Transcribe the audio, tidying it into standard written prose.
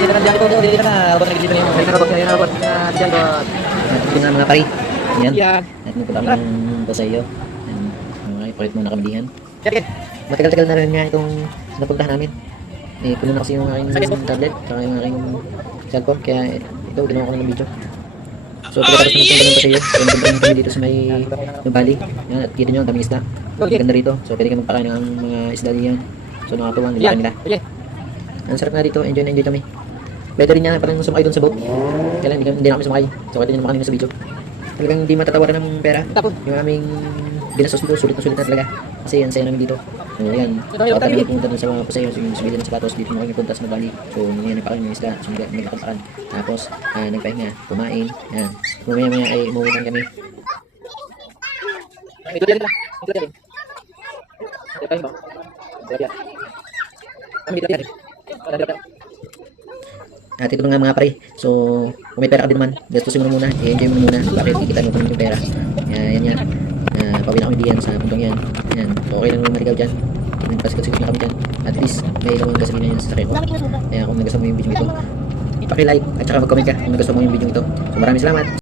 dito na dyan ko. Dito na. Abot na dito na yung. Abot na yung abot. Dyan ko. Ito nga mga pari. Yan. Yan. At nagpunta kami ng Basayo. Okay, palit muna kami diyan. Sige. Matagal-tagal na rin nga itong napuntahan namin. Eh, kuno na kasi yung aking tablet, saka yung aking cellphone, kaya ito, ginawa ko na ng video. So, pagkatapos na punta ng Basayo, punta kami dito sa may Nubali. Yan, at kita nyo, ang daming isda. Maganda rito. So, pwede kami magpakain ng mga isda diyan. So, nakatuwa, nilaki nila. Ang sarap nga dito, enjoy na enjoy kami. Pwede rin nga, parang sumakay doon sa boat. Kaya lang, hindi na kami sumakay. So, kita nyo naman kanina sa video. Talagang hindi matatawaran ng pera. Yung aming binastos dito, sulit na sulit na talaga. Kasi ang saya namin dito. So, yan. Kapag kami pumunta dun sa mga Pasayo, yung sumili ng sapatos, dito na kami punta sa Nubali. So, yan, nagpakain ng isda. So, nagpakain. Tapos, nagpahinga, kumain. Yan. Mamaya-maya ay umuwi kami. Ito dyan na. Ito dyan. Ito dyan ba? Ito dyan. Kami dito dyan. At ito nga mga pare. So, kung may pera ka din naman, gastusin mo na muna. I-enjoy mo na muna. Bakit? Kikita mo yung pera. Yan yan. Pauwi na kami diyan sa puntong yan. Yan. So, okay lang maligaw dyan. Nagpasikot-sikot na kami dyan. At least, may ilang gasolina yan sa sakit ko. Kaya kung nagustuhan mo yung video ito, paki-like at saka mag-comment ka kung nagustuhan mo yung video ito. So, maraming salamat.